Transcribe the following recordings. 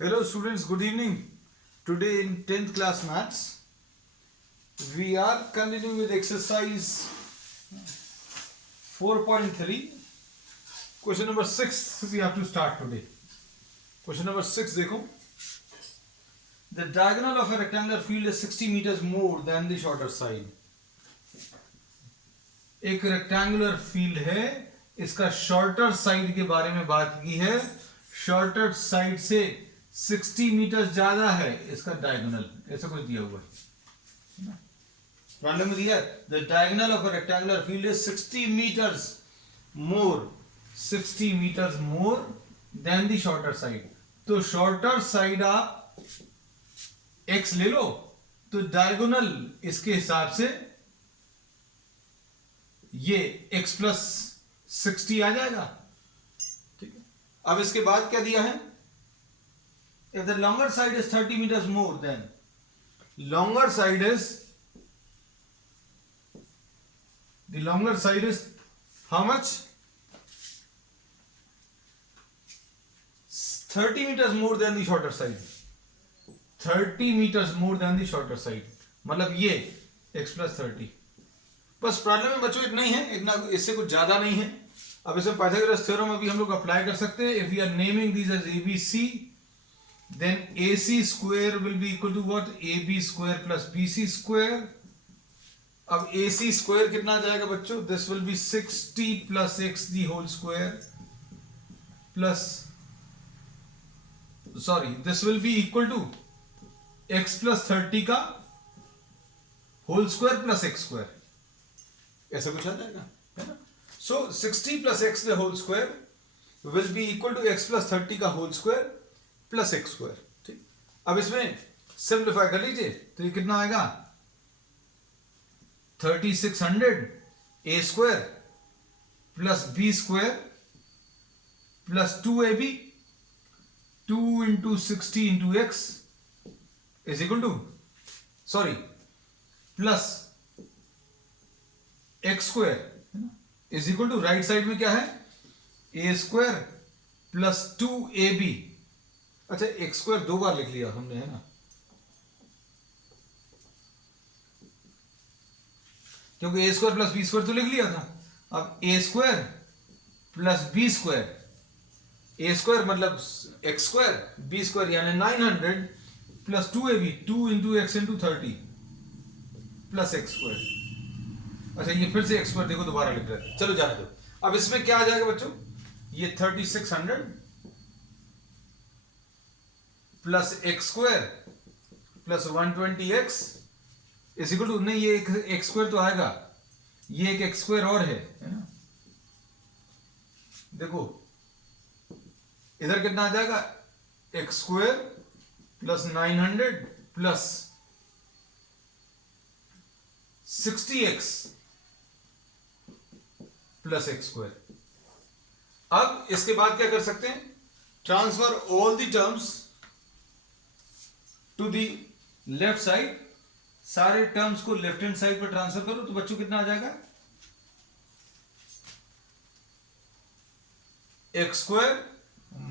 Hello students, good evening. Today in 10th class maths, we are continuing with exercise 4.3. Question number 6 we have to start today. Question number 6 देखो. The diagonal of a rectangular field is 60 meters more than the shorter side. एक rectangular field है, इसका shorter side के बारे में बात की है. शॉर्टर साइड से 60 मीटर ज्यादा है इसका डायगोनल, ऐसा कुछ दिया हुआ है. प्रॉब्लम में दिया the diagonal of a rectangular field is 60 metres more than the shorter side. तो शॉर्टर साइड आप x ले लो तो डायगोनल इसके हिसाब से ये x प्लस 60 आ जाएगा. ठीक है, अब इसके बाद क्या दिया है? If the longer side is 30 meters more, then longer side is how much? 30 meters more than the shorter side. 30 meters more than the shorter side. मतलब ये x plus 30. बस प्रॉब्लम में बच्चों इतना ही है, इतना इससे कुछ ज्यादा नहीं है. अब इसमें पाइथागोरस थ्योरम अभी हम लोग अप्लाई कर सकते हैं. If we are naming these as ABC, then AC square will be equal to what? AB square plus BC square. अब AC square कितना आ जाएगा बच्चों? This will be 60 plus x the whole square plus, sorry, this will be equal to x plus 30 का whole square plus x square. ऐसा कुछ आ जाएगा, है ना? So 60 plus x the whole square will be equal to x plus 30 का whole square plus x square. ठीक, अब इसमें सिंप्लीफाई कर लीजिए तो ये कितना आएगा? 3600 A square plus B square plus 2ab 2 into 60 into X is equal to, sorry, plus x square is equal to, right side में क्या है? A square plus 2ab. अच्छा, एक्स स्क्वायर दो बार लिख लिया हमने, है ना? क्योंकि ए स्क्वायर प्लस बी स्क्वायर तो लिख लिया था. अब ए स्क्वायर प्लस बी स्क्वायर, ए स्क्वायर मतलब एक्स स्क्वायर, बी स्क्वायर यानी 900 plus 2ab 2 into x into 30 plus x square. अच्छा, ये फिर से एक्स स्क्वायर देखो दोबारा लिख रहे थे, चलो जाने दो. अब इसमें क्या आ जाएगा बच्चों? ये 3600 plus x square plus 120x is equal to, नहीं, ये एक एक्स स्क्वायर तो आएगा, ये एक एक्स स्क्वायर और है ना? देखो इधर कितना आ जाएगा? X square plus 900 plus 60x plus x square. अब इसके बाद क्या कर सकते हैं? Transfer all the terms to the left side. सारे टर्म्स को लेफ्ट हैंड साइड पर ट्रांसफर करो तो बच्चों कितना आ जाएगा? X square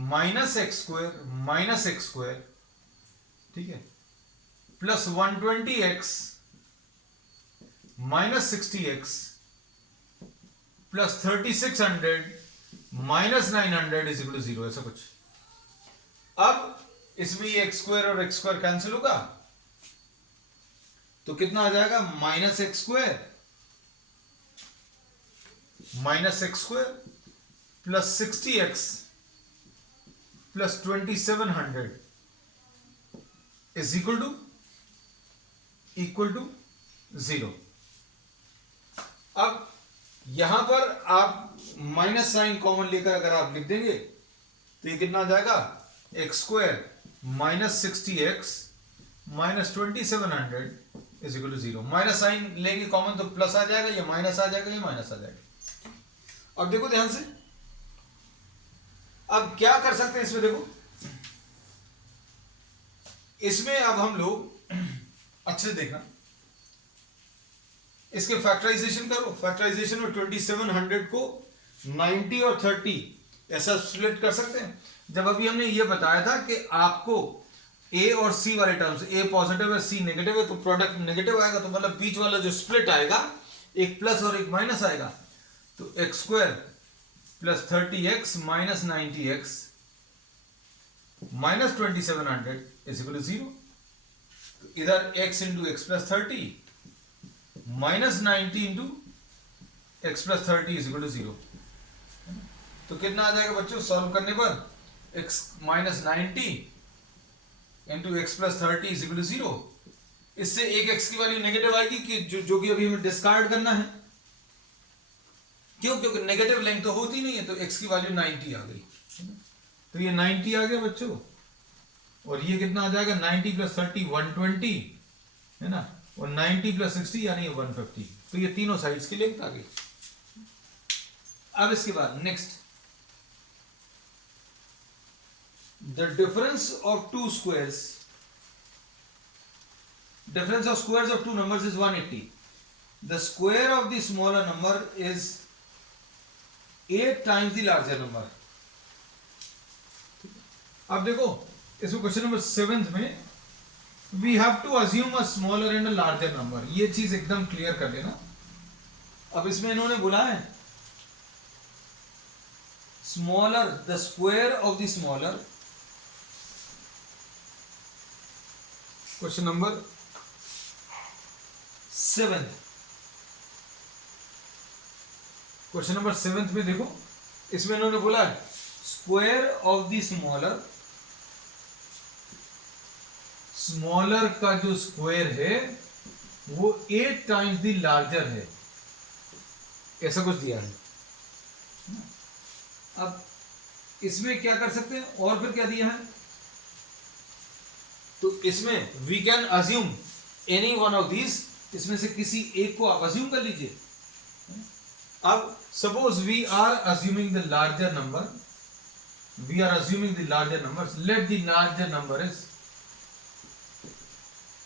minus x square minus x square, ठीक है, plus 120x minus 60x plus 3600 minus 900 is equal to 0, ऐसा कुछ. अब इसमें ये एक्स स्क्वायर और एक्स स्क्वायर कैंसिल होगा तो कितना आ जाएगा? Minus x square minus x square plus 60x plus 2700 is equal to 0. अब यहां पर आप माइनस साइन कॉमन लेकर अगर आप लिख देंगे तो ये कितना आ जाएगा? X square minus 60x minus 2700 is equal to 0. Minus sign लेंगे कॉमन तो प्लस आ जाएगा, ये माइनस आ जाएगा, ये माइनस आ जाएगा. अब देखो ध्यान से, अब क्या कर सकते हैं इसमें? देखो इसमें अब हम लोग अच्छे से देखना, इसके फैक्टराइजेशन करो. फैक्टराइजेशन में 2700 को 90 और 30 ऐसा स्प्लिट कर सकते हैं. जब अभी हमने ये बताया था कि आपको ए और सी वाले टर्म्स, ए पॉजिटिव है सी नेगेटिव है, तो प्रोडक्ट नेगेटिव आएगा, तो मतलब बीच वाला जो स्प्लिट आएगा एक प्लस और एक माइनस आएगा, तो x square plus 30x minus 90x minus 2700 is equal to 0। तो इधर x into x plus 30 minus 90 into x plus 30 is equal to 0। तो कितना आ जाएगा बच्चों सॉल्व करने पर, x minus 90 into x plus 30 is equal to 0। इससे एक x की वैल्यू नेगेटिव आएगी कि जो कि अभी हमें डिस्कार्ड करना है, क्यों, क्योंकि नेगेटिव लेंथ तो होती नहीं है, तो x की वैल्यू 90 आ गई, तो ये 90 आ गया बच्चों, और ये कितना आ जाएगा 90 प्लस 30 120 है ना, और 90 प्लस 60 यानी 150। तो ये तीनों साइड्स की लेंथ आ गई। अब इसके बाद next, the difference of to squares, difference of squares of two numbers is 180. The square of the smaller number is 8 times the larger number. अब देखो इसमें क्वेश्चन नंबर 7 में we have to assume a smaller and a larger number, ये चीज एकदम clear कर लेना। अब इसमें इन्होंने बोला है smaller, the square of the smaller, question number 7, question number 7 में देखो इसमें इन्होंने बोला है square of the smaller, smaller का जो स्क्वायर है वो 8 टाइम्स द लार्जर है, ऐसा कुछ दिया है। अब इसमें क्या कर सकते हैं, और फिर क्या दिया है, तो इसमें we can assume any one of these, इसमें से किसी एक को आप अज्यूम कर लीजिए। अब suppose we are assuming the larger number, we are assuming the larger number, let the larger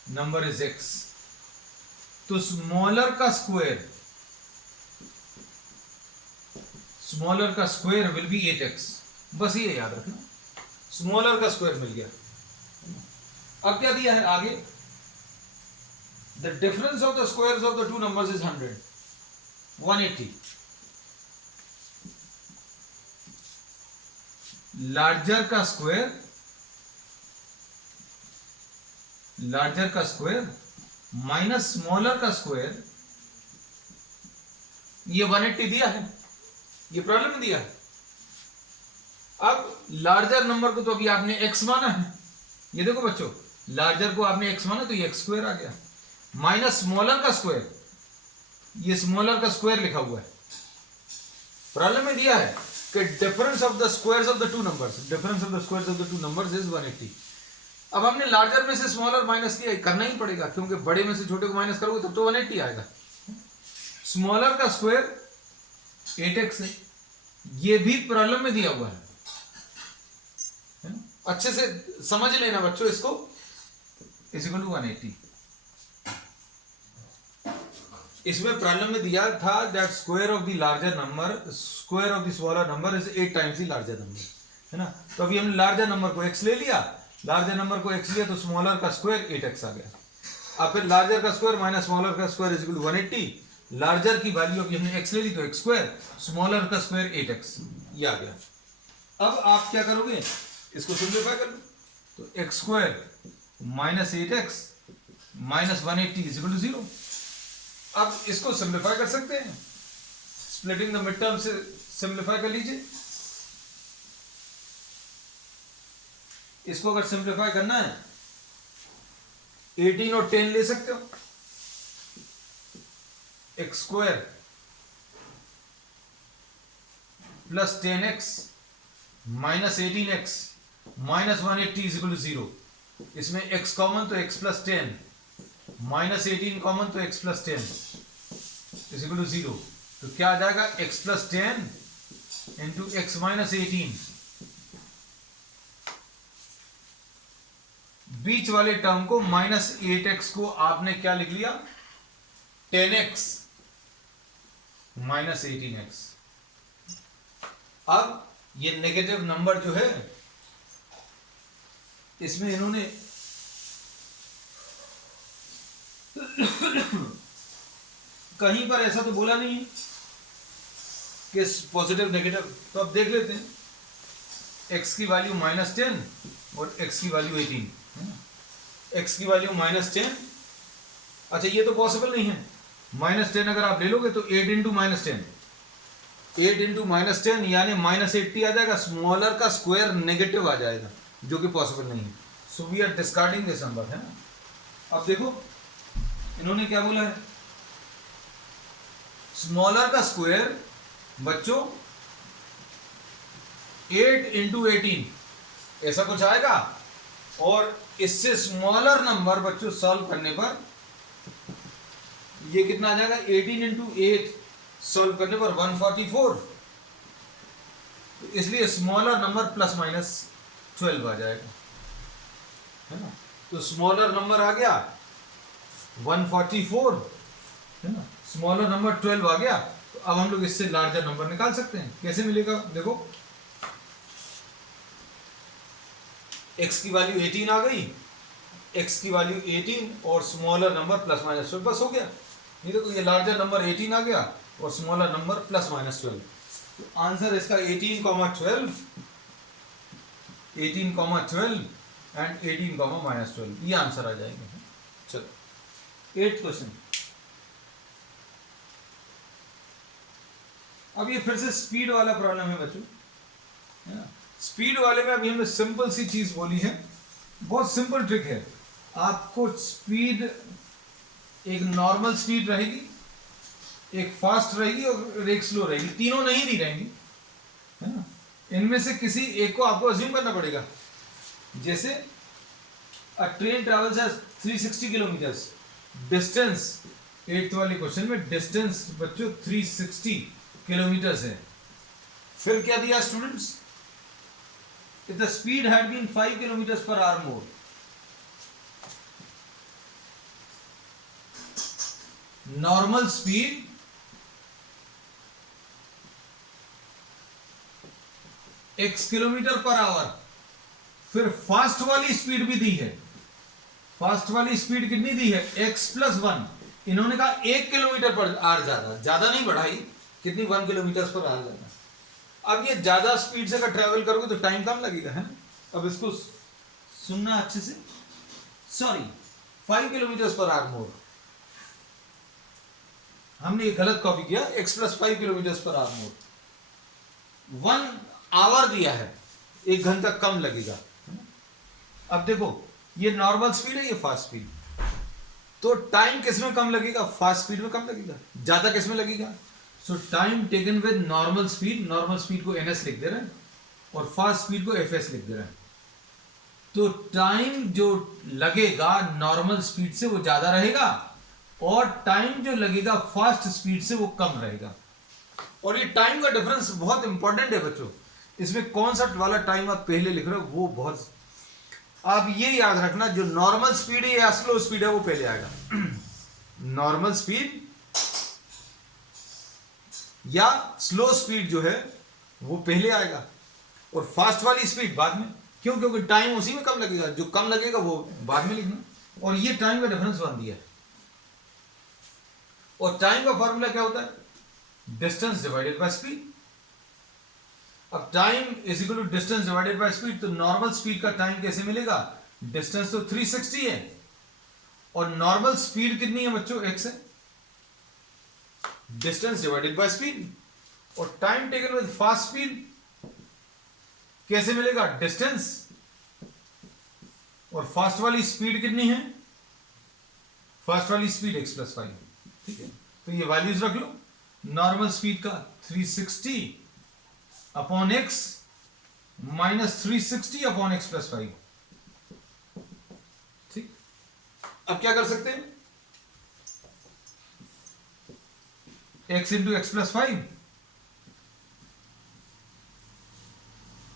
number is x, तो स्मॉलर का स्क्वायर विल बी 8x, बस ये याद रखना, स्मॉलर का स्क्वायर मिल गया। अब क्या दिया है आगे, the difference of the squares of the two numbers is 100, 180, larger का स्क्वायर माइनस स्मॉलर का स्क्वायर, ये 180 दिया है, ये प्रॉब्लम में दिया है। अब लार्जर नंबर को तो अभी आपने x माना है, ये देखो बच्चों लार्जर को आपने x माना तो ये x स्क्वायर आ गया, माइनस स्मॉलर का स्क्वायर, ये स्मॉलर का स्क्वायर लिखा हुआ है। प्रॉब्लम में दिया है कि difference of the squares of the two numbers, difference of the squares of the two numbers is 180। अब हमने लार्जर में से स्मॉलर माइनस किया, करना ही पड़ेगा क्योंकि बड़े में से छोटे को माइनस करोगे तब तो 180 आएगा। स्मॉलर का स्क्वायर 8x है, ये भी प्रॉब्लम में दिया हुआ है ना? अच्छे से समझ लेना बच्चों इसको, इज इक्वल टू 180। इसमें प्रॉब्लम में दिया था that square of the larger number, square of the smaller number is 8 times the larger number, है ना। तो अभी हमने लार्जर नंबर को x ले लिया, लार्जर नंबर को x लिया तो स्मॉलर का स्क्वायर 8x आ गया। अब फिर लार्जर का स्क्वायर माइनस स्मॉलर का square is equal to 180, larger की वैल्यू अभी हमने x ले ली तो x स्क्वायर, स्मॉलर का स्क्वायर 8x, ये आ गया। अब आप क्या करोगे, इसको सिंप्लीफाई कर लो, तो x square minus 8x minus 180 is equal to 0। अब इसको सिंप्लीफाई कर सकते हैं, स्प्लिटिंग द मिड टर्म से सिंप्लीफाई कर लीजिए। इसको अगर सिंप्लीफाई करना है 18 और 10 ले सकते हो, x square plus 10x minus 18x minus 180 is equal to 0। इसमें x कॉमन तो x प्लस 10 माइनस 18 कॉमन तो x plus 10 is equal to 0। तो क्या आ जाएगा, x plus 10 into x minus 18, बीच वाले टर्म को माइनस 8x को आपने क्या लिख लिया, 10x माइनस 18x। अब ये नेगेटिव नंबर जो है इसमें इन्होंने कहीं पर ऐसा तो बोला नहीं है कि पॉजिटिव नेगेटिव, तो अब देख लेते हैं। x की वैल्यू -10 और x की वैल्यू 18 है ना। x की वैल्यू -10, अच्छा ये तो पॉसिबल नहीं है। -10 अगर आप ले लोगे तो 8 इंटू -10, 8 इंटू -10 यानी -80 आ जाएगा। स्मॉलर का स्क्वायर नेगेटिव आ जाएगा, जो कि पॉसिबल नहीं है। So we are discarding this number, है ना। अब देखो इन्होंने क्या बोला है, स्मॉलर का स्क्वायर बच्चों 8 इंटू 18 ऐसा कुछ आएगा, और इससे स्मॉलर नंबर बच्चों सॉल्व करने पर ये कितना आ जाएगा, 18 इंटू 8 सॉल्व करने पर 144, तो इसलिए स्मॉलर नंबर ±12 आ जाएगा, है ना। तो स्मॉलर नंबर आ गया 144, है ना, स्मॉलर नंबर 12 आ गया। तो अब हम लोग इससे लार्जर नंबर निकाल सकते हैं। कैसे मिलेगा, देखो x की वैल्यू 18 आ गई, x की वैल्यू 18 और स्मॉलर नंबर ±12, बस हो गया। ये देखो ये लार्जर नंबर 18 आ गया और स्मॉलर नंबर +-12। तो आंसर इसका 18,12, 18,12 एंड 18,-12, ये आंसर आ जाएंगे। चलो 8th क्वेश्चन। अब ये फिर से स्पीड वाला प्रॉब्लम है बच्चों, है ना। स्पीड वाले में अभी हमने सिंपल सी चीज बोली है, बहुत सिंपल ट्रिक है। आपको स्पीड, एक नॉर्मल स्पीड रहेगी, एक फास्ट रहेगी और एक स्लो रहेगी, तीनों नहीं दी रहेंगी, है ना। इनमें से किसी एक को आपको अज्यूम करना पड़ेगा। जैसे अ train travels eight 360 kilometres, distance 8th वाले क्वेश्चन में डिस्टेंस बच्चों 360 किलोमीटर्स है। फिर क्या दिया students, if the speed had been 5 kilometers per hour more, normal speed x kilometre per hour, फिर फास्ट वाली स्पीड भी दी है। फास्ट वाली स्पीड कितनी दी है, x+1। इन्होंने कहा 1 किलोमीटर पर आवर ज्यादा नहीं बढ़ाई, कितनी 1 किलोमीटर पर आवर ज्यादा। अब ये ज्यादा स्पीड से अगर ट्रैवल करोगे तो टाइम कम लगेगा, है ना। अब इसको सुनना अच्छे से, सॉरी 5 किलोमीटर पर आवर मोर, हमने ये गलत कॉपी किया, x+5 kilometre per hour more. 1 our दिया है, 1 घंटा कम लगेगा। अब देखो ये नॉर्मल स्पीड है, ये फास्ट स्पीड, तो टाइम किस में कम लगेगा, फास्ट स्पीड में कम लगेगा। ज्यादा किस में लगेगा, सो time taken with normal speed, normal speed को ns लिख दे रहे हैं और फास्ट स्पीड को fs लिख दे रहे हैं। तो टाइम जो लगेगा नॉर्मल स्पीड से वो ज्यादा रहेगा, और टाइम जो लगेगा फास्ट स्पीड से वो कम रहेगा। और ये टाइम का डिफरेंस बहुत इंपॉर्टेंट है बच्चों। इसमें कौन सा वाला टाइम आप पहले लिख रहे हो वो बहुत, आप ये याद रखना, जो नॉर्मल स्पीड है या स्लो स्पीड है वो पहले आएगा। नॉर्मल स्पीड या स्लो स्पीड जो है वो पहले आएगा, और फास्ट वाली स्पीड बाद में। क्यों, क्योंकि टाइम उसी में कम लगेगा, जो कम लगेगा वो बाद में लिखना। और ये टाइम का डिफरेंस बन दिया है। और टाइम का फॉर्मूला क्या होता है, डिस्टेंस डिवाइडेड बाय स्पीड। अब time is equal to distance divided by speed, तो नॉर्मल स्पीड का टाइम कैसे मिलेगा, डिस्टेंस तो 360 है और नॉर्मल स्पीड कितनी है बच्चों, x है, डिस्टेंस डिवाइडेड बाय स्पीड। और time taken with fast speed कैसे मिलेगा, डिस्टेंस और फास्ट वाली स्पीड कितनी है, फास्ट वाली स्पीड x+5, ठीक है। तो ये वैल्यूज रख लो, नॉर्मल स्पीड का 360 upon x minus 360 upon x+5, ठीक। अब क्या कर सकते हैं, x इंटू x+5,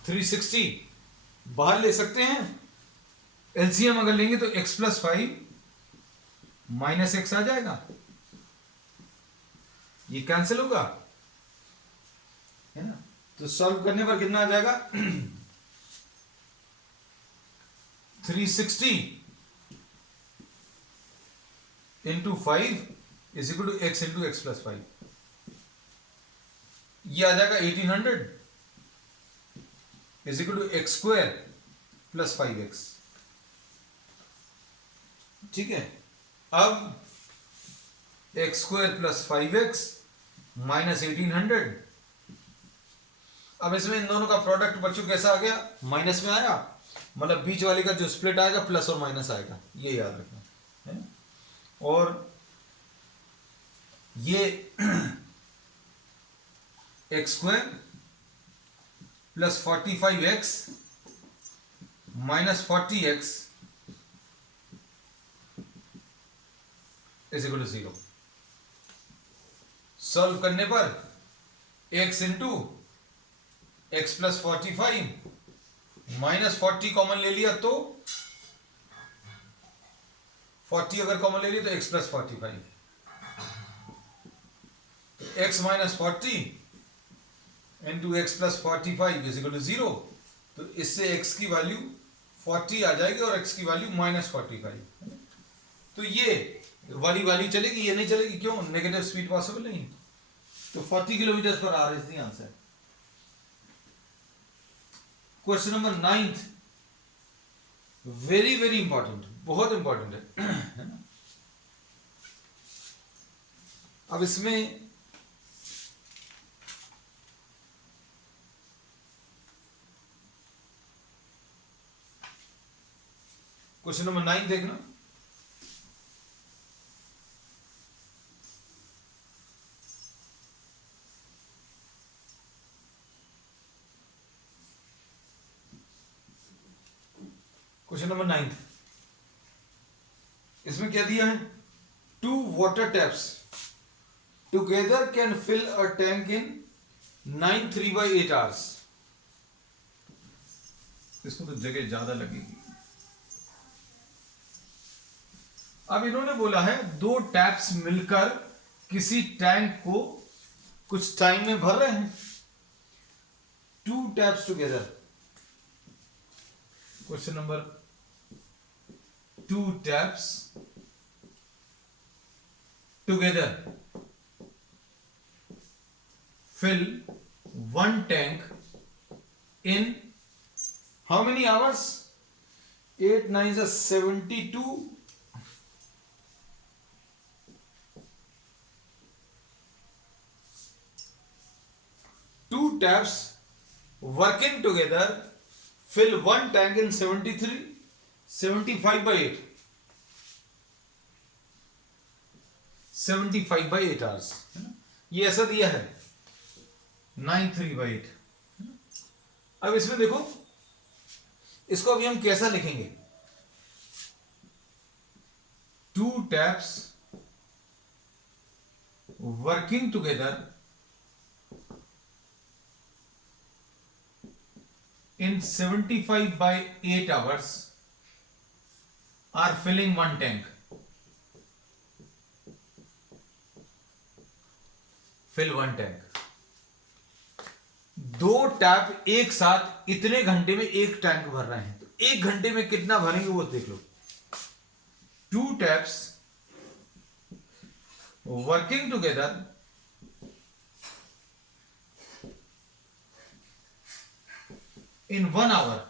360 बाहर ले सकते हैं, एलसीएम अगर लेंगे तो x+5 माइनस x आ जाएगा, ये कैंसिल होगा, है ना। तो सॉल्व करने पर कितना आ जाएगा, 360 into 5 is equal to x into x plus 5। ये आ जाएगा 1800 is equal to x square plus 5x। ठीक है, अब x square plus 5x minus 1800। अब इसमें इन दोनों का प्रोडक्ट बच्चों कैसा आ गया, माइनस में आया, मतलब बीच वाले का जो स्प्लिट आएगा प्लस और माइनस आएगा, ये याद रखना है। और ये x square plus 45x minus 40x is equal to 0। Solve करने पर x into x plus 45 minus 40 common ले लिया तो 40 अगर कॉमन ले लिया तो x प्लस 45, तो x minus 40 into x plus 45 is equal to 0। तो इससे x की वैल्यू 40 आ जाएगी और x की वैल्यू माइनस 45। तो ये वाली वैल्यू चलेगी, ये नहीं चलेगी, क्यों, नेगेटिव स्पीड पॉसिबल नहीं। तो 40 kilometre per hour is the answer. Question number 9, very very important, बहुत इंपॉर्टेंट है ना। अब इसमें क्वेश्चन नंबर 9 देखना। क्वेश्चन नंबर 9, इसमें क्या दिया है, 2 water taps together can fill a tank in 9 3/8 hours. इसको तो जगह ज्यादा लगेगी। अब इन्होंने बोला है 2 टैप्स मिलकर किसी टैंक को कुछ टाइम में भर रहे हैं। 2 taps together, question number 2 taps together fill one tank in how many hours? 8 9 is 72. 2 taps working together fill one tank in 75/8 75/8 hours, ये ऐसा दिया है 9 3/8। अब इसमें देखो, इसको अभी हम कैसा लिखेंगे, 2 taps working together in 75/8 hours are filling one tank. Fill one tank. 2 tap एक साथ इतने घंटे में एक टैंक भर रहे हैं, तो 1 घंटे में कितना भरेंगे वो देख लो। 2 taps working together in 1 hour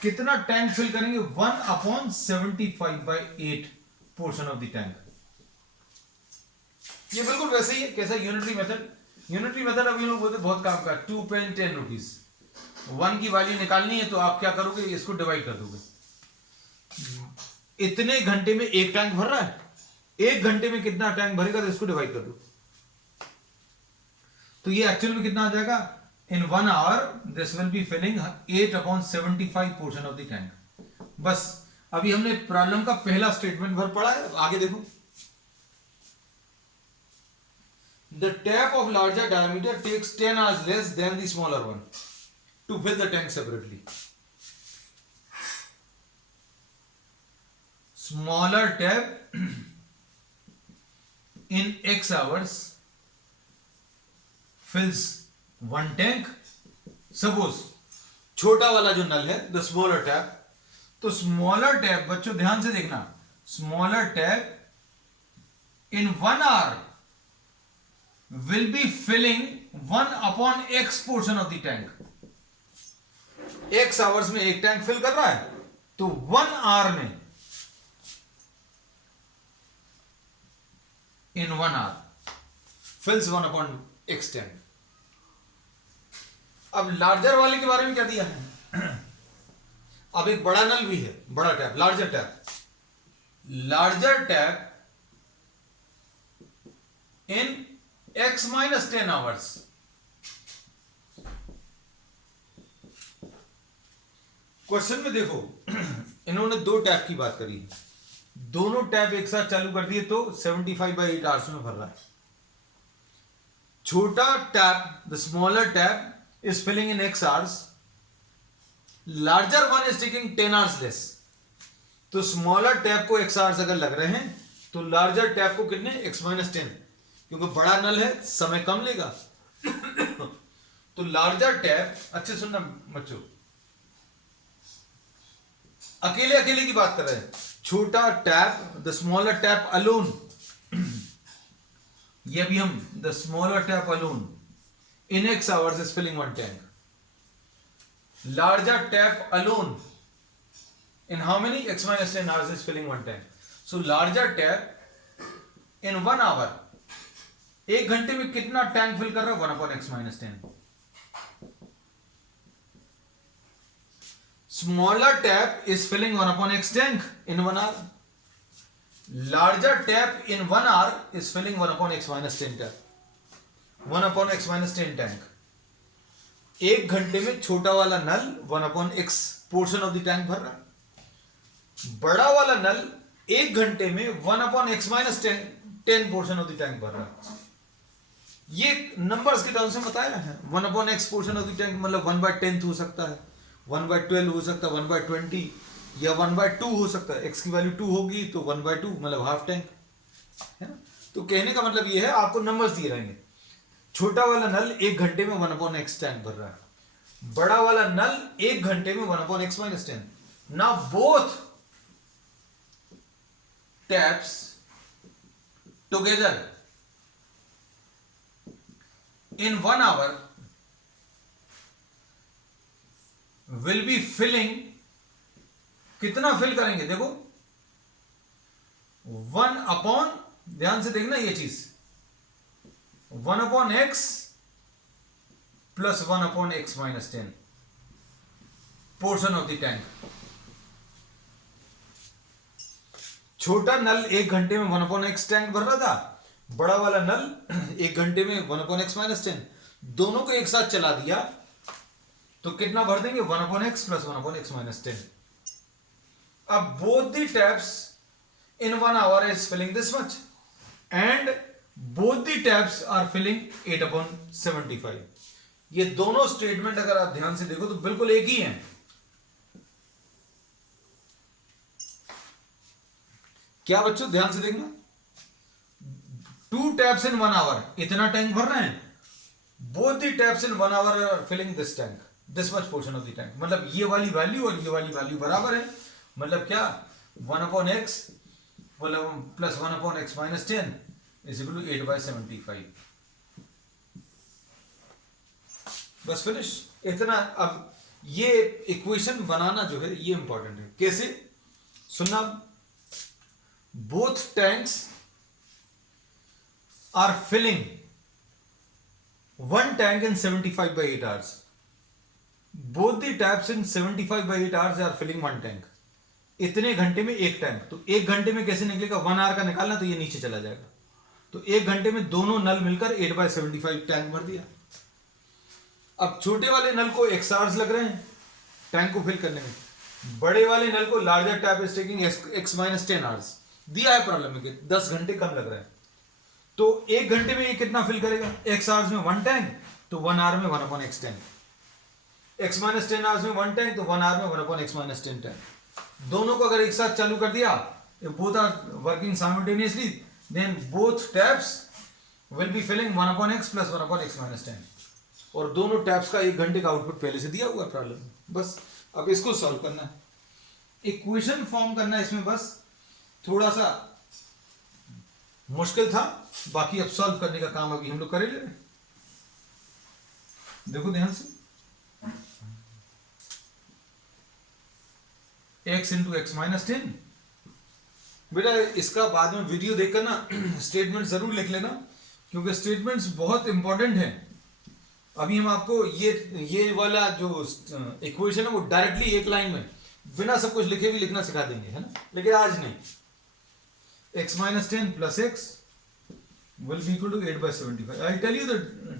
कितना टैंक फिल करेंगे, 1/75/8 पोर्शन ऑफ द टैंक। ये बिल्कुल वैसे ही है, कैसा, यूनिटरी मेथड। यूनिटरी मेथड अभी लोग बोलते बहुत काम का, 2 पेन 10 रुपीज। 1 की वैल्यू निकालनी है तो आप क्या करोगे, इसको डिवाइड कर दोगे। इतने घंटे में एक टैंक भर रहा है, 1 घंटे में कितना टैंक भरेगा तो इसको डिवाइड कर दो। तो ये एक्चुअल में कितना आ जाएगा, in 1 hour this will be filling 8/75 portion of the tank। बस अभी हमने प्रॉब्लम का पहला स्टेटमेंट भर पड़ा है, आगे देखो। The tap of larger diameter takes 10 hours less than the smaller one to fill the tank separately। Smaller tap in X hours fills one tank। Suppose छोटा वाला जो नल है, द स्मॉलर टैप, तो स्मॉलर टैप बच्चों ध्यान से देखना, smaller tap in 1 hour will be filling 1/x portion of the tank. x hours में एक टैंक फिल कर रहा है, तो 1 hour में, in 1 hour fills 1/x tank. अब लार्जर वाले के बारे में क्या दिया है? अब एक बड़ा नल भी है, बड़ा tap, larger tap, larger tap in x - 10 hours. Question में देखो इन्होंने दो टैप की बात करी है, दोनों टैप एक साथ चालू कर दिए तो 75/8 आवर्स में भर रहा है। छोटा tap, the smaller tap is filling in x hours, larger one is taking 10 hours less. तो स्मॉलर टैप को x hours अगर लग रहे हैं तो लार्जर टैप को कितने, x - 10, क्योंकि बड़ा नल है समय कम लेगा। तो लार्जर टैप, अच्छे सुनना बच्चों, अकेले अकेले की बात कर रहे हैं, छोटा tap, the smaller tap alone, ये भी हम, the smaller tap alone in x hours is filling 1 tank. Larger tap alone in how many, x - 10 hours is filling 1 tank. So larger tap in 1 hour, एक घंटे में कितना tank fill कर रहा है, 1/x - 10. Smaller tap is filling 1/x tank in 1 hour. Larger tap in 1 hour is filling 1/x - 10 tap. 1/x - 10 tank. एक घंटे में छोटा वाला नल 1/x portion of the tank भर रहा है, बड़ा वाला नल एक घंटे में 1/x - 10 portion of the tank भर रहा है। ये नंबर्स के टर्म्स में बताया है। 1/x portion of the tank मतलब 1/10 हो सकता है, 1/12 हो सकता है, 1/20 या 1/2 हो सकता है। x की वैल्यू 2 होगी तो 1/2 मतलब हाफ टैंक है ना। तो कहने का मतलब ये है, आपको नंबर्स दिए रहेंगे। छोटा वाला नल एक घंटे में 1/x टैंक भर रहा है, बड़ा वाला नल एक घंटे में 1/x - 10। Now both taps together in 1 hour will be filling, कितना फिल करेंगे देखो, 1/, ध्यान से देखना ये चीज, 1/x plus 1/x - 10 portion of the tank. छोटा नल एक घंटे में 1/x टैंक भर रहा था, बड़ा वाला नल एक घंटे में 1/x - 10, दोनों को एक साथ चला दिया तो कितना भर देंगे, 1/x प्लस 1/x - 10। अब both the taps in 1 hour is filling this much and both the taps are filling 8/75. ये दोनों स्टेटमेंट अगर आप ध्यान से देखो तो बिल्कुल एक ही हैं। क्या बच्चों ध्यान से देखना, 2 taps in 1 hour इतना टैंक भर रहे हैं, both the taps in 1 hour are filling this tank, this much portion of the tank। मतलब ये वाली वैल्यू और ये वाली वैल्यू बराबर है, मतलब क्या, 1/x plus 1/x - 10 is equal to 8/75। बस फिनिश, इतना। अब ये इक्वेशन बनाना जो है ये इंपॉर्टेंट है। कैसे सुनना, both tanks are filling 1 tank in 75/8 hours, both the taps in 75/8 hours are filling 1 tank। इतने घंटे में एक टैंक, तो एक घंटे में कैसे निकलेगा, 1 hour का निकालना तो ये नीचे चला जाएगा, तो एक घंटे में दोनों नल मिलकर 8/75 टैंक भर दिया। अब छोटे वाले नल को x hours लग रहे हैं टैंक को फिल करने में, बड़े वाले नल को larger tap is taking x - 10 hours दिया है प्रॉब्लम में, 10 घंटे कम लग रहे हैं। तो एक घंटे में ये कितना फिल करेगा, x hours में 1 टैंक तो 1 hour में 1/x टैंक, x - 10 hours में 1 टैंक तो 1 hour में 1/x - 10 टैंक। दोनों को अगर एक साथ चालू कर दिया, both are working simultaneously, then both taps will be filling 1/x plus 1/x - 10। और दोनों टैप्स का 1 घंटे का आउटपुट पहले से दिया हुआ है प्रॉब्लम में। बस अब इसको सॉल्व करना है, इक्वेशन फॉर्म करना है इसमें, बस थोड़ा सा मुश्किल था, बाकी अब सॉल्व करने का काम अभी हम लोग करे ले रहे हैं। देखो ध्यान से, x इंटू एक्स माइनस 10। बेटा इसका बाद में वीडियो देखकर ना स्टेटमेंट जरूर लिख लेना, क्योंकि स्टेटमेंट्स बहुत इंपॉर्टेंट हैं। अभी हम आपको ये वाला जो इक्वेशन है वो डायरेक्टली एक लाइन में बिना सब कुछ लिखे भी लिखना सिखा देंगे, है ना, लेकिन आज नहीं। x minus 10 plus x will be equal to 8/75. I'll tell you the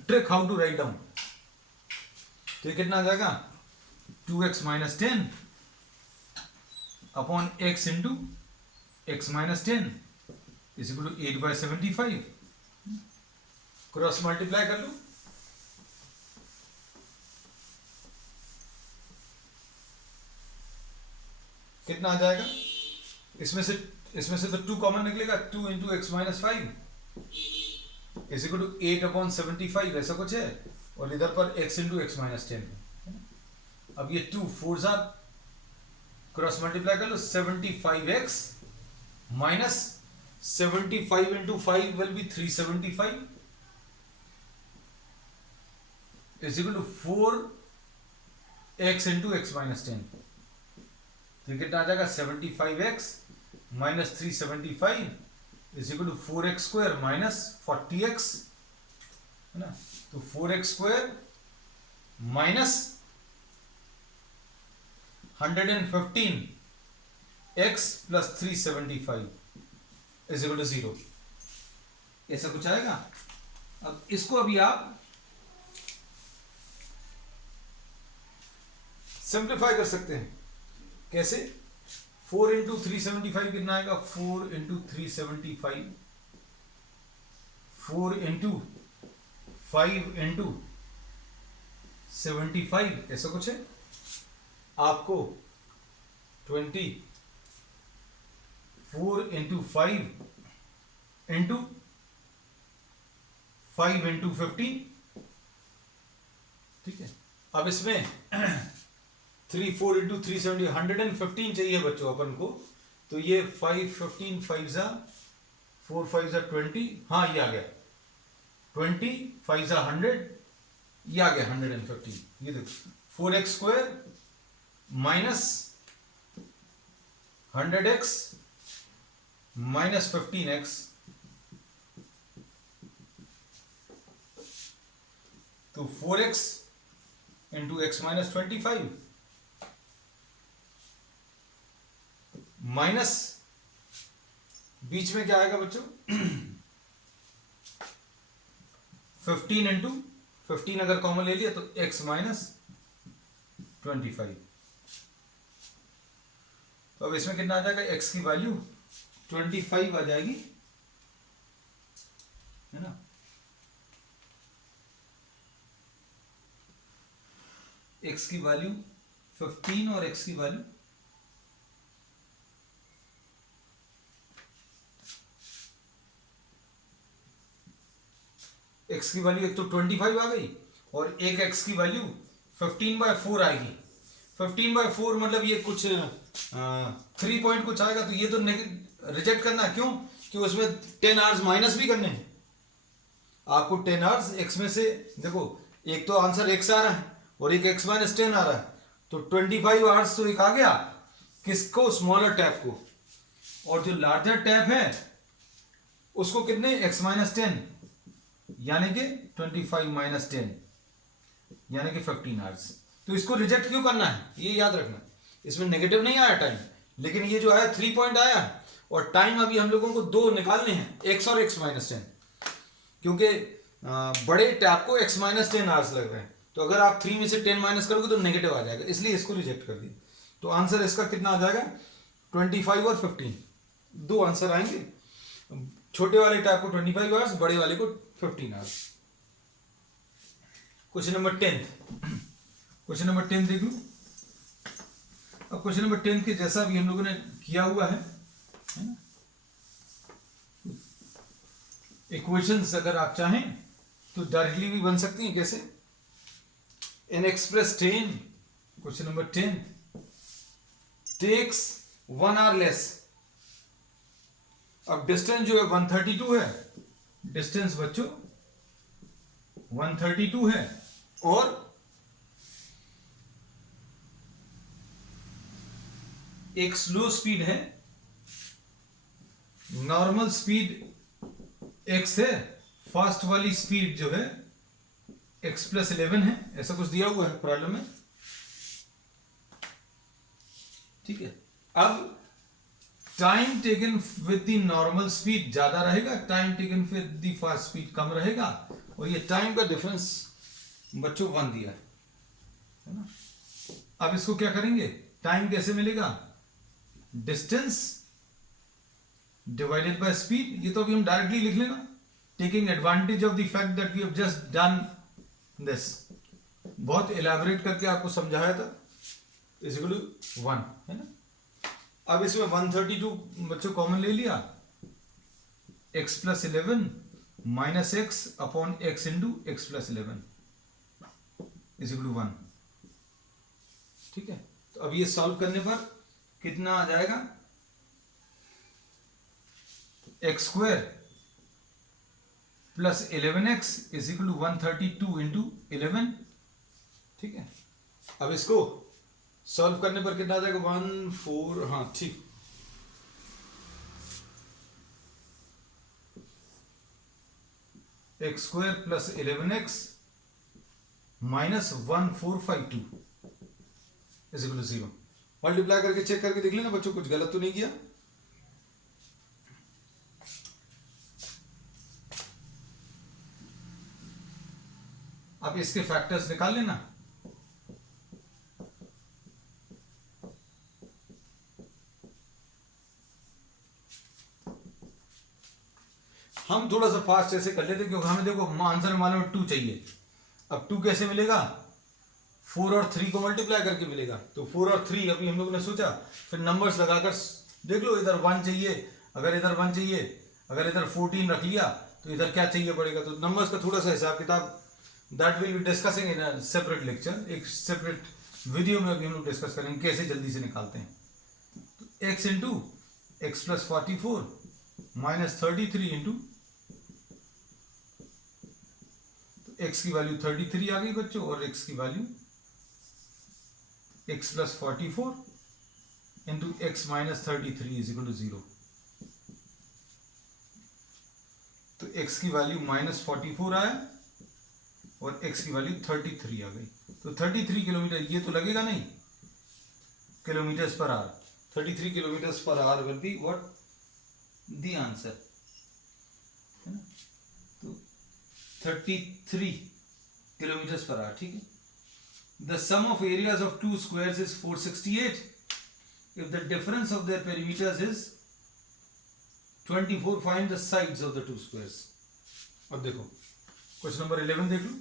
trick how to write down. तो ये कितना आ जाएगा, 2x minus 10 upon x into x minus 10 is equal to 8/75। Cross multiply कर लो, कितना आ जाएगा, इसमें से तो 2 कॉमन निकलेगा, 2 into x minus 5 is equal to 8/75 ऐसा कुछ है, और इधर पर x इंटू एक्स माइनस 10 है। अब ये 2 4 सा क्रॉस मल्टीप्लाई कर लो, 75x minus 75 into 5 will be 375 is equal to 4x into x minus 10। तो कितना आ जाएगा, 75x minus 375 is equal to 4x square minus 40x, है ना। तो 4x square minus 115x plus 375 is equal to 0, ऐसा कुछ आएगा। अब इसको अभी आप सिंप्लीफाई कर सकते हैं, कैसे, 4 इंटू 375 कितना आएगा, 4 इंटू 375, 4 इंटू 5 इंटू 75 ऐसा कुछ है। आपको 24 इंटू 5 इंटू 5 इंटू 15, ठीक है। अब इसमें 3 4 इंटू 370 115 चाहिए बच्चों अपन को, तो ये 5 15 5 जा 4 5 जा 20, हाँ ये आ गया 20 5 जा 100, ये आ गया 115। ये देखो 4x square minus 100x minus 15x तो 4x into x minus 25 minus बीच में क्या आएगा बच्चों 15 इंटू 15 अगर कॉमन ले लिया तो x माइनस 25। तो अब इसमें कितना आ जाएगा, x की वैल्यू 25 आ जाएगी, है ना। x की वैल्यू 15 और x की वैल्यू x की वैल्यू एक तो 25 आ गई और एक x की वैल्यू 15/4 आएगी। 15/4 मतलब ये कुछ 3 पॉइंट कुछ आएगा, तो ये तो रिजेक्ट करना, क्यों, कि उसमें 10 आवर्स माइनस भी करने हैं आपको। 10 आवर्स x में से देखो, एक तो आंसर x आ रहा है और एक x माइनस 10 आ रहा है, तो 25 आवर्स तो एक आ गया किसको, स्मॉलर टैप को, और जो लार्जर टैप है उसको कितने x माइनस 10 यानी कि 25 माइनस 10 यानी कि 15 आवर्स। तो इसको रिजेक्ट क्यों करना है ये याद रखना, इसमें नेगेटिव नहीं आया टाइम, लेकिन ये जो आया 3 पॉइंट आया है, और टाइम अभी हम लोगों को 2 निकालने हैं, x और x माइनस 10, क्योंकि बड़े टैप को x माइनस 10 आवर्स लग रहे हैं, तो अगर आप 3 में से 10 माइनस करोगे तो नेगेटिव आ जाएगा, इसलिए इसको रिजेक्ट कर दिया। तो आंसर इसका कितना आ जाएगा, 25 और 15, 2 आंसर आएंगे। छोटे वाले टैप को 25 आवर्स, बड़े वाले को 15 hours. Question number 10, question number 10 देख लो। अब क्वेश्चन नंबर 10 के जैसा भी हम लोगों ने किया हुआ है ना, इक्वेशंस अगर आप चाहें तो डायरेक्टली भी बन सकती हैं। कैसे, in express 10, question number 10 takes 1 hour less. अब डिस्टेंस जो है 132 है, डिस्टेंस बच्चों 132 है, और एक स्लो स्पीड है, नॉर्मल स्पीड x है, फास्ट वाली स्पीड जो है x+11 है, ऐसा कुछ दिया हुआ है प्रॉब्लम में। ठीक है, अब time taken with the normal speed ज्यादा रहेगा, time taken with the fast speed कम रहेगा, और ये टाइम का डिफरेंस बच्चों 1 दिया है ना। अब इसको क्या करेंगे, टाइम कैसे मिलेगा, डिस्टेंस डिवाइडेड बाय स्पीड। ये तो अभी हम डायरेक्टली लिख लेना, taking advantage of the fact that we have just done this, बहुत एलैबोरेट करके आपको समझाया था, इज इक्वल टू 1 है ना। अब इसमें 132 बच्चों कॉमन ले लिया, x+11 minus x upon x into x+11 is equal to 1। ठीक है, तो अब ये सॉल्व करने पर कितना आ जाएगा, x² plus 11x is equal to 132 into 11। ठीक है, अब इसको सॉल्व करने पर कितना आ जाएगा, 14, हाँ ठीक, x² plus 11x minus 1452 is equal to 0। Multiply करके चेक करके देख लेना बच्चों, कुछ गलत तो नहीं किया। अब इसके फैक्टर्स निकाल लेना। हम थोड़ा सा फास्ट ऐसे कर लेते क्योंकि हमें देखो आंसर में मालूम 2 चाहिए। अब 2 कैसे मिलेगा, 4 और 3 को मल्टीप्लाई करके मिलेगा, तो 4 और 3 अभी हम लोगों ने सोचा, फिर नंबर्स लगाकर देख लो, इधर 1 चाहिए, अगर इधर 1 चाहिए, अगर इधर 14 रख लिया तो इधर क्या चाहिए पड़ेगा, तो नंबर्स का थोड़ा सा हिसाब किताब that will be discussing in a separate lecture, एक सेपरेट वीडियो में अभी हम लोग डिस्कस करेंगे कैसे जल्दी से निकालते हैं। तो x into x+44 minus 33 into, x की वैल्यू 33 आ गई बच्चों, और x की value x+44 into x minus 33 is equal to 0। तो x की वैल्यू -44 आया और x की वैल्यू 33 आ गई, तो 33 किलोमीटर, ये तो लगेगा नहीं kilometres per hour, 33 kilometres per hour will be what the answer, है ना। तो 33 किलोमीटर्स पर आवर। ठीक है, the sum of areas of two squares is 468 if the difference of their perimeters is 24, find the sides of the two squares। अब देखो question number 11 देख लो,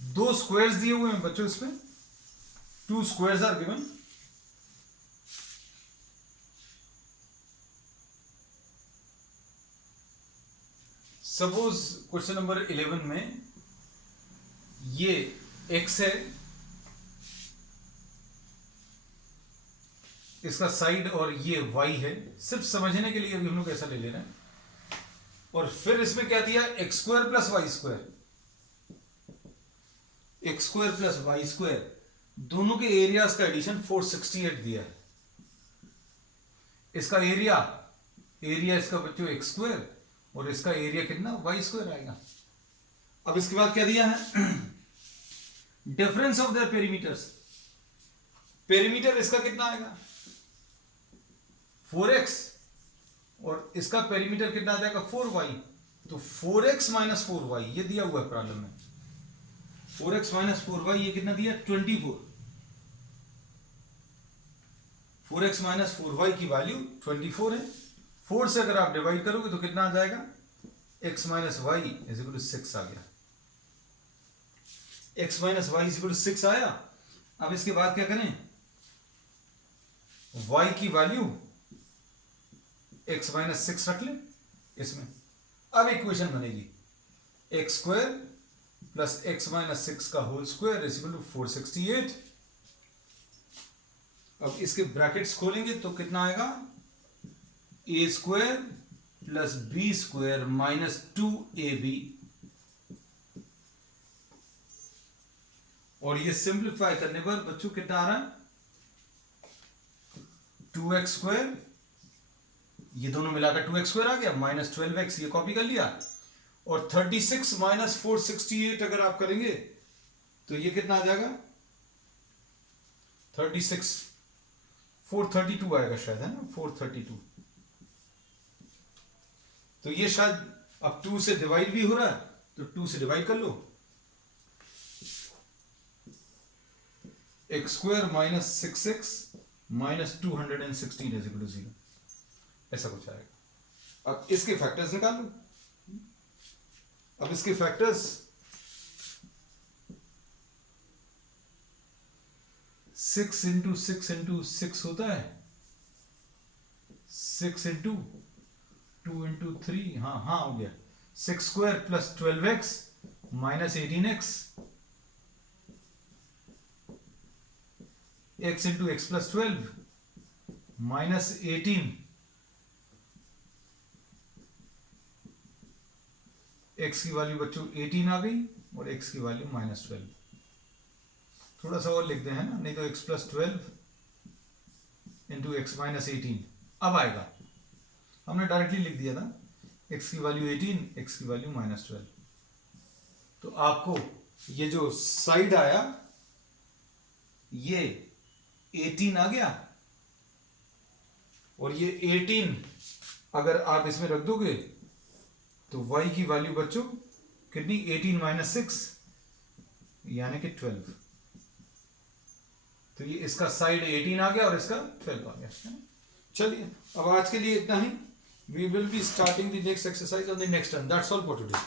दो squares दिए हुए हैं बच्चों, इसमें 2 squares are given। Suppose question number 11 में ये x है, इसका साइड, और ये y है, सिर्फ समझने के लिए अभी हम लोग ऐसा ले ले रहे हैं। और फिर इसमें क्या दिया, x² plus y², x² plus y², दोनों के एरियाज का एडिशन 468 दिया है। इसका एरिया इसका बच्चों x² और इसका एरिया कितना, y² आएगा। अब इसके बाद क्या दिया है, difference of their perimeters, perimeter इसका कितना आएगा 4x, और इसका पेरीमीटर कितना आ जाएगा 4y, तो 4x माइनस 4y ये दिया हुआ है प्रॉब्लम में, 4x माइनस 4y ये कितना दिया 24, 4x माइनस 4y की वैल्यू 24 है। 4 से अगर आप डिवाइड करोगे तो कितना आ जाएगा, x minus y is equal to 6 आ गया, x minus y is equal to 6 आया। अब इसके बाद क्या करें, y की वैल्यू x माइनस 6 रख लें इसमें, अब इक्वेशन बनेगी X square plus X minus 6 का whole square is equal to 468। अब इसके ब्रैकेट्स खोलेंगे तो कितना आएगा, A square plus B square minus 2ab, और ये सिंप्लीफाई करने पर बच्चों कितना आ रहा है, 2x स्क्वायर, ये दोनों मिलाकर 2x स्क्वायर आ गया, माइनस 12x, ये कॉपी कर लिया, और 36 माइनस 468 अगर आप करेंगे तो ये कितना आ जाएगा, 36 432 आएगा शायद, है ना, 432। तो ये शायद अब 2 से डिवाइड भी हो रहा है, तो 2 से डिवाइड कर लो, X square minus 6x minus 216 is equal to 0, ऐसा कुछ आएगा। अब इसके फैक्टर्स निकाल लो। अब इसके फैक्टर्स 6 इंटू 6 इंटू 6 होता है, 6 इंटू 2 इंटू 3, हाँ हाँ हो गया, 6 square plus 12x minus 18x, x into x plus 12 minus 18, x की वैल्यू बच्चों 18 आ गई और x की वैल्यू माइनस 12। थोड़ा सा और लिख दें, है ना, नहीं तो x plus 12 into x minus 18 अब आएगा, हमने डायरेक्टली लिख दिया था, x की वैल्यू 18, x की वैल्यू माइनस 12। तो आपको ये जो साइड आया ये 18 आ गया, और ये 18 अगर आप इसमें रख दोगे तो y की वैल्यू बच्चों कितनी, 18 माइनस 6 यानी कि 12। तो ये इसका साइड 18 आ गया और इसका 12 आ गया। चलिए अब आज के लिए इतना ही। We will be starting the next exercise on the next turn. That's all for today.